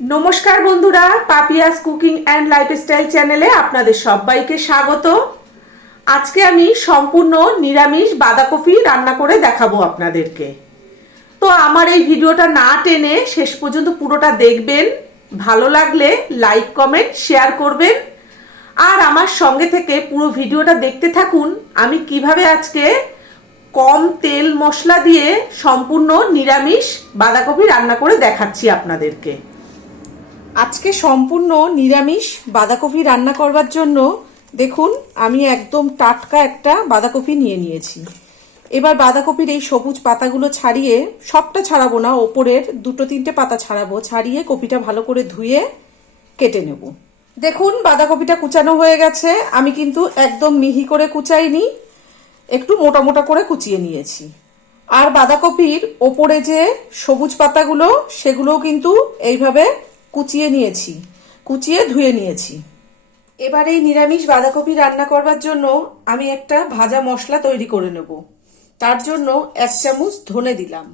নমস্কার বন্ধুরা, Papiya's cooking and lifestyle চ্যানেলে আপনাদের সবাইকে স্বাগত। আজকে আমি সম্পূর্ণ নিরামিষ বাঁধাকপি রান্না করে দেখাবো আপনাদেরকে। তো আমার এই ভিডিওটা না টেনে শেষ পর্যন্ত পুরোটা দেখবেন, ভালো লাগলে লাইক, কমেন্ট, শেয়ার করবেন। আর আমার সঙ্গে থেকে পুরো ভিডিওটা দেখতে থাকুন, আমি কীভাবে আজকে কম তেল মশলা দিয়ে সম্পূর্ণ নিরামিষ বাঁধাকপি রান্না করে দেখাচ্ছি আপনাদেরকে। আজকে সম্পূর্ণ নিরামিষ বাঁধাকপি রান্না করবার জন্য দেখুন, আমি একদম টাটকা একটা বাঁধাকপি নিয়ে নিয়েছি। এবার বাঁধাকপির এই সবুজ পাতাগুলো ছাড়িয়ে সবটা ছাড়াবো না, ওপরের দুটো তিনটে পাতা ছাড়াবো, ছাড়িয়ে কপিটা ভালো করে ধুয়ে কেটে নেব। দেখুন, বাঁধাকপিটা কুচানো হয়ে গেছে, আমি কিন্তু একদম মিহি করে কুচাইনি, একটু মোটা মোটা করে কুচিয়ে নিয়েছি। আর বাঁধাকপির ওপরে যে সবুজ পাতাগুলো, সেগুলোও কিন্তু এইভাবে কুচিয়ে নিয়েছি, কুচিয়ে ধুয়ে নিয়েছি। এবার এই নিরামিষ বাঁধাকপি রান্না করবার জন্য আমি একটা ভাজা মশলা তৈরি করে নেব। তার জন্য এক চামচ ধনে দিলাম,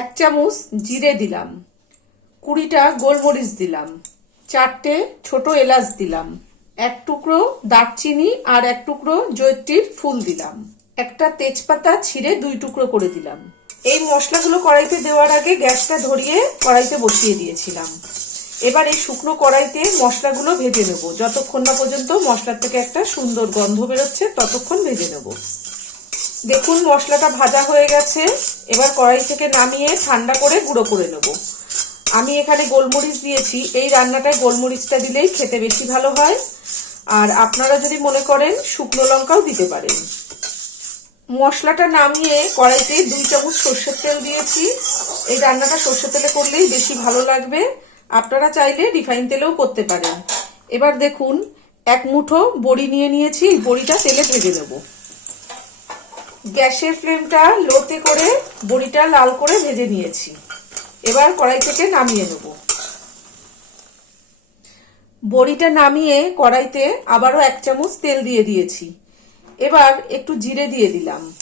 এক চামচ জিরে দিলাম, কুড়িটা গোলমরিচ দিলাম, চারটে ছোট এলাচ দিলাম, এক টুকরো দারচিনি আর এক টুকরো জৈত্রীর ফুল দিলাম, একটা তেজপাতা ছিঁড়ে দুই টুকরো করে দিলাম। এই মশলাগুলো কড়াইতে দেওয়ার আগে গ্যাসটা ধরিয়ে কড়াইতে বসিয়ে দিয়েছিলাম। এবার এই শুকনো কড়াইতে মশলাগুলো ভেজে নেব। যতক্ষণ না পর্যন্ত মশলার থেকে একটা সুন্দর গন্ধ বেরোচ্ছে, ততক্ষণ ভেজে নেব। দেখুন, মশলাটা ভাজা হয়ে গেছে। এবার কড়াই থেকে নামিয়ে ঠান্ডা করে গুঁড়ো করে নেব। আমি এখানে গোলমরিচ দিয়েছি। এই রান্নাটায় গোলমরিচটা দিলেই খেতে বেশি ভালো হয়। আর আপনারা যদি মনে করেন, শুকনো লঙ্কাও দিতে পারেন। মশলাটা নামিয়ে কড়াইতে দুই চামচ সর্ষের তেল দিয়েছি। এই রান্নাটা সর্ষের তেলে করলেই বেশি ভালো লাগবে। আপনারা চাইলে রিফাইন তেলেও করতে পারেন। এবার দেখুন, এক মুঠো বড়ি নিয়ে নিয়েছি বড়িটা তেলে ভেজে নেব। গ্যাসের ফ্লেমটা লোতে করে বড়িটা লাল করে ভেজে নিয়েছি। এবার কড়াই থেকে নামিয়ে নেব। বড়িটা নামিয়ে কড়াইতে আবারও এক চামচ তেল দিয়ে দিয়েছি। এবার একটু জিরে দিয়ে দিলাম।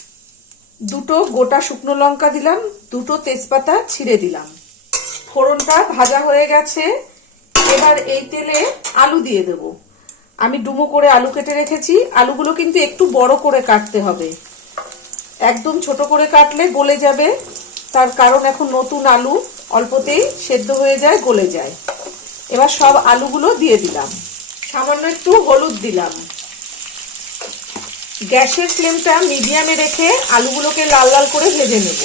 দুটো গোটা শুকনো লঙ্কা দিলাম, দুটো তেজপাতা ছিঁড়ে দিলাম। ফোড়নটা ভাজা হয়ে গেছে, এবার এই তেলে আলু দিয়ে দেব। আমি ডুমো করে আলু কেটে রেখেছি, আলুগুলো কিন্তু একটু বড় করে কাটতে হবে। একদম ছোট করে কাটলে গলে যাবে, তার কারণ এখন নতুন আলু অল্পতেই সেদ্ধ হয়ে যায়, গলে যায়। এবার সব আলুগুলো দিয়ে দিলাম। সামান্য একটু হলুদ দিলাম। গ্যাসের ফ্লেমটা মিডিয়ামে রেখে আলুগুলোকে লাল লাল করে ভেজে নেব।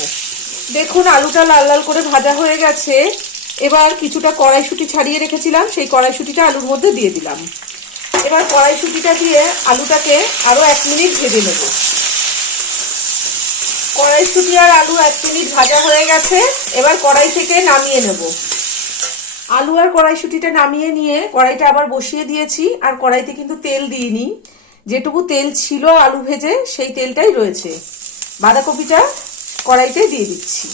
দেখুন, আলুটা লাল লাল করে ভাজা হয়ে গেছে। এবার কিছুটা কড়াইশুটি ছাড়িয়ে রেখেছিলাম, সেই কড়াইশুটিটা আলুর মধ্যে দিয়ে দিলাম। এবার কড়াইশুটিটা দিয়ে আলুটাকে আরও এক মিনিট ভেজে নেব। কড়াইশুটি আর আলু এক মিনিট ভাজা হয়ে গেছে, এবার কড়াই থেকে নামিয়ে নেব। আলু আর কড়াইশুটিটা নামিয়ে নিয়ে কড়াইটা আবার বসিয়ে দিয়েছি, আর কড়াইতে কিন্তু তেল দিইনি। যেটুকু তেল ছিল আলু ভেজে, সেই তেলটাই রয়েছে। বাঁধাকপিটা কড়াইতে দিয়ে দিচ্ছি।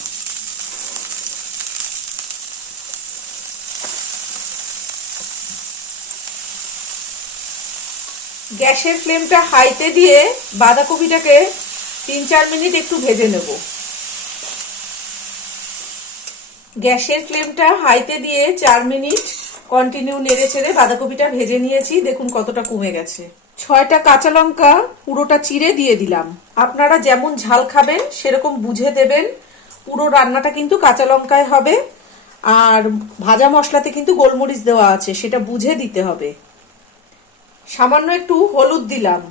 গ্যাসের ফ্লেমটা হাইতে দিয়ে বাঁধাকপিটাকে তিন চার মিনিট একটু ভেজে নেব। গ্যাসের ফ্লেমটা হাইতে দিয়ে চার মিনিট কন্টিনিউ নেড়ে ছেড়ে বাঁধাকপিটা ভেজে নিয়েছি। দেখুন কতটা কমে গেছে। ছয়টা কাঁচা লঙ্কা পুরোটা চিড়ে দিয়ে দিলাম। আপনারা যেমন ঝাল খাবেন, সেরকম বুঝে দেবেন। পুরো রান্নাটা কিন্তু কাঁচা লঙ্কায় হবে। আর ভাজা মশলাতে কিন্তু গোলমরিচ দেওয়া আছে, সেটা বুঝে দিতে হবে। সামান্য একটু হলুদ দিলাম।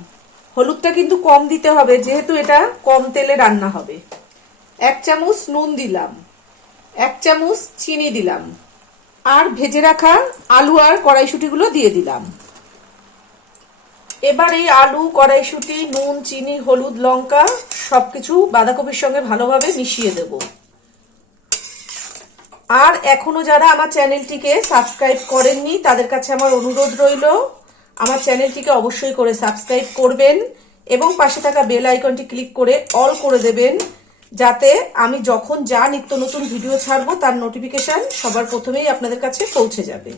হলুদটা কিন্তু কম দিতে হবে, যেহেতু এটা কম তেলে রান্না হবে। এক চামচ নুন দিলাম। এক চামচ চিনি দিলাম। আর ভেজে রাখা আলু আর কড়াইশুটিগুলো দিয়ে দিলাম। এবার এই আলু, কড়াইশুটি, নুন, চিনি, হলুদ, লঙ্কা, সবকিছু বাঁধাকপির সঙ্গে ভালোভাবে মিশিয়ে দেব। আর এখনও যারা আমার চ্যানেলটিকে সাবস্ক্রাইব করেননি, তাদের কাছে আমার অনুরোধ রইল, আমার চ্যানেলটিকে অবশ্যই করে সাবস্ক্রাইব করবেন এবং পাশে থাকা বেল আইকনটি ক্লিক করে অল করে দেবেন, যাতে আমি যখন যা নিত্য নতুন ভিডিও ছাড়বো, তার নোটিফিকেশন সবার প্রথমেই আপনাদের কাছে পৌঁছে যাবে।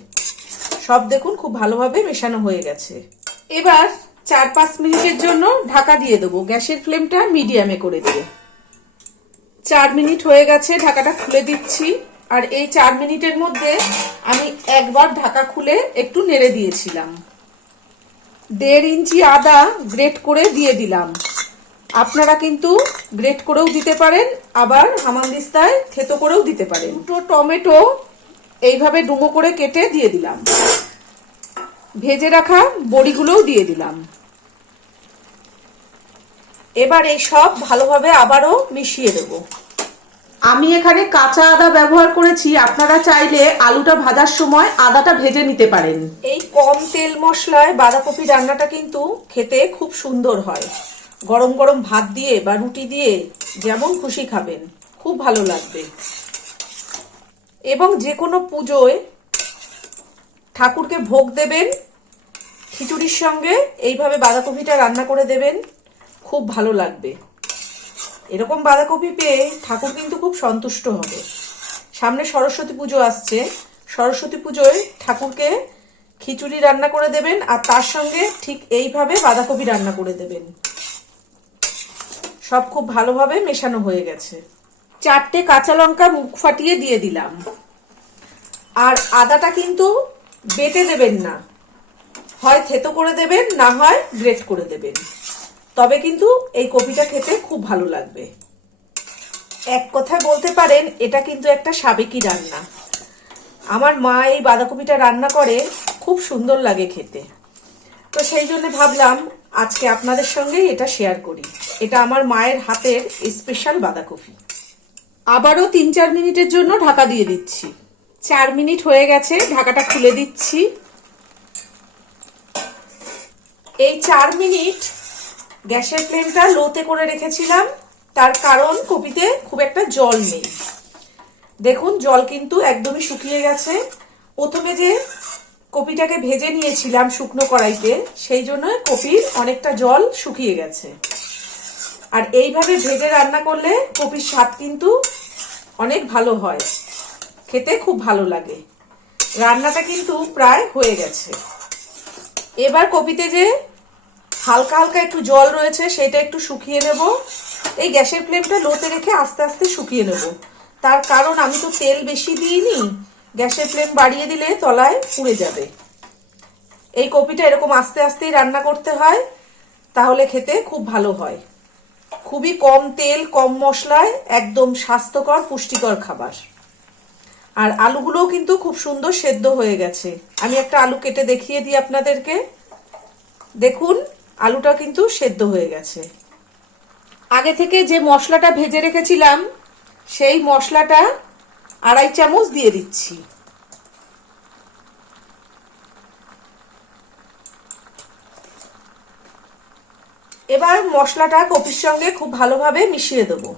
সব দেখুন, খুব ভালোভাবে মেশানো হয়ে গেছে। এবার চার পাঁচ মিনিটের জন্য ঢাকা দিয়ে দেবো। গ্যাসের ফ্লেমটা মিডিয়ামে করে দিয়ে চার মিনিট হয়ে গেছে, ঢাকাটা খুলে দিচ্ছি। আর এই চার মিনিটের মধ্যে আমি একবার ঢাকা খুলে একটু নেড়ে দিয়েছিলাম। দেড় ইঞ্চি আদা গ্রেট করে দিয়ে দিলাম। আপনারা কিন্তু গ্রেট করেও দিতে পারেন, আবার হামানদিস্তায় থেতো করেও দিতে পারেন। দুটো টমেটো এইভাবে ডুমো করে কেটে দিয়ে দিলাম। ভেজে রাখা বড়িগুলোও দিয়ে দিলাম। এবার এই সব ভালোভাবে আবারও মিশিয়ে দেব। আমি এখানে কাঁচা আদা ব্যবহার করেছি আপনারা চাইলে আলুটা ভাজার সময় আদাটা ভেজে নিতে পারেন। এই কম তেল মশলায় বাঁধাকপি রান্নাটা কিন্তু খেতে খুব সুন্দর হয়। গরম গরম ভাত দিয়ে বা রুটি দিয়ে যেমন খুশি খাবেন খুব ভালো লাগবে। এবং যে কোনো পুজোয় ঠাকুরকে ভোগ দেবেন, খিচুড়ির সঙ্গে এইভাবে বাঁধাকপিটা রান্না করে দেবেন, খুব ভালো লাগবে। এরকম বাঁধাকপি পেয়ে ঠাকুর কিন্তু খুব সন্তুষ্ট হবে। সামনে সরস্বতী পুজো আসছে। সরস্বতী পুজোয় ঠাকুরকে খিচুড়ি রান্না করে দেবেন আর তার সঙ্গে ঠিক এইভাবে বাঁধাকপি রান্না করে দেবেন। সব খুব ভালোভাবে মেশানো হয়ে গেছে। চারটে কাঁচা লঙ্কা মুখ ফাটিয়ে দিয়ে দিলাম। আর আদাটা কিন্তু বেটে দেবেন না। হয় থেতো করে দেবেন, না হয় গ্রেট করে দেবেন। তবে কিন্তু এই কপিটা খেতে খুব ভালো লাগবে। এক কথায় বলতে পারেন, এটা কিন্তু একটা সাবেকি রান্না। আমার মা এই বাঁধাকপিটা রান্না করে, খুব সুন্দর লাগে খেতে। তো সেই জন্য ভাবলাম, আজকে আপনাদের সঙ্গেই এটা শেয়ার করি। এটা আমার মায়ের হাতের স্পেশাল বাঁধাকপি। আবারও তিন চার মিনিটের জন্য ঢাকা দিয়ে দিচ্ছি। চার মিনিট হয়ে গেছে, ঢাকাটা খুলে দিচ্ছি। এই চার মিনিট গ্যাসের ফ্লেমটা লোতে করে রেখেছিলাম, তার কারণ কপিতে খুব একটা জল নেই। দেখুন, জল কিন্তু একদমই শুকিয়ে গেছে। প্রথমে যে কপিটাকে ভেজে নিয়েছিলাম শুকনো কড়াইতে, সেই জন্য কপির অনেকটা জল শুকিয়ে গেছে। আর এইভাবে ভেজে রান্না করলে কপির স্বাদ কিন্তু অনেক ভালো হয়। খেতে খুব ভালো লাগে। রান্নাটা কিন্তু প্রায় হয়ে গেছে। এবার কপিতে যে হালকা হালকা একটু জল রয়েছে, সেটা একটু শুকিয়ে নেব। এই গ্যাসের ফ্লেমটা লোতে রেখে আস্তে আস্তে শুকিয়ে নেব। তার কারণ আমি তো তেল বেশি দিইনি, গ্যাসের ফ্লেম বাড়িয়ে দিলে তলায় পুড়ে যাবে। এই কপিটা এরকম আস্তে আস্তেই রান্না করতে হয়, তাহলে খেতে খুব ভালো হয়। খুবই কম তেল, কম মশলায় একদম স্বাস্থ্যকর পুষ্টিকর খাবার। আর আলুগুলোও কিন্তু খুব সুন্দর সেদ্ধ হয়ে গেছে। আমি একটা আলু কেটে দেখিয়ে দিই আপনাদেরকে। দেখুন, আলুটা কিন্তু সেদ্ধ হয়ে গেছে। আগে থেকে যে মশলাটা ভেজে রেখেছিলাম, সেই মশলাটা আড়াই চামচ দিয়ে দিচ্ছি। এবার মশলাটা কপির সঙ্গে খুব ভালোভাবে মিশিয়ে দেবো।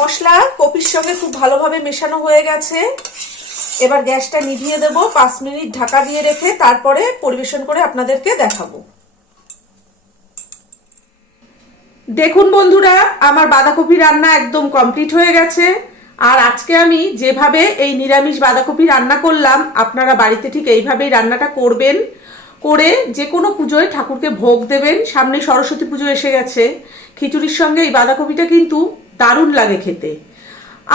মশলা কপির সঙ্গে খুব ভালোভাবে মেশানো হয়ে গেছে। এবার গ্যাসটা নিভিয়ে দেব, পাঁচ মিনিট ঢাকা দিয়ে রেখে তারপরে পরিবেশন করে আপনাদেরকে দেখাবো। দেখুন বন্ধুরা, আমার বাঁধাকপি রান্না একদম কমপ্লিট হয়ে গেছে। আর আজকে আমি যেভাবে এই নিরামিষ বাঁধাকপি রান্না করলাম, আপনারা বাড়িতে ঠিক এইভাবেই রান্নাটা করবেন। করে যে কোনো পুজোয় ঠাকুরকে ভোগ দেবেন। সামনে সরস্বতী পুজো এসে গেছে। খিচুড়ির সঙ্গে এই বাঁধাকপিটা কিন্তু দারুণ লাগে খেতে।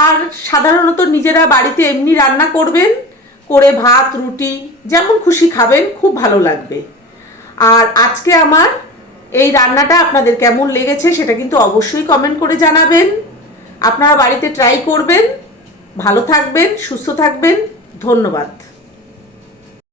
আর সাধারণত নিজেরা বাড়িতে এমনি রান্না করবেন, করে ভাত, রুটি, যেমন খুশি খাবেন, খুব ভালো লাগবে। আর আজকে আমার এই রান্নাটা আপনাদের কেমন লেগেছে সেটা কিন্তু অবশ্যই কমেন্ট করে জানাবেন। আপনারা বাড়িতে ট্রাই করবেন, ভালো থাকবেন, সুস্থ থাকবেন, ধন্যবাদ।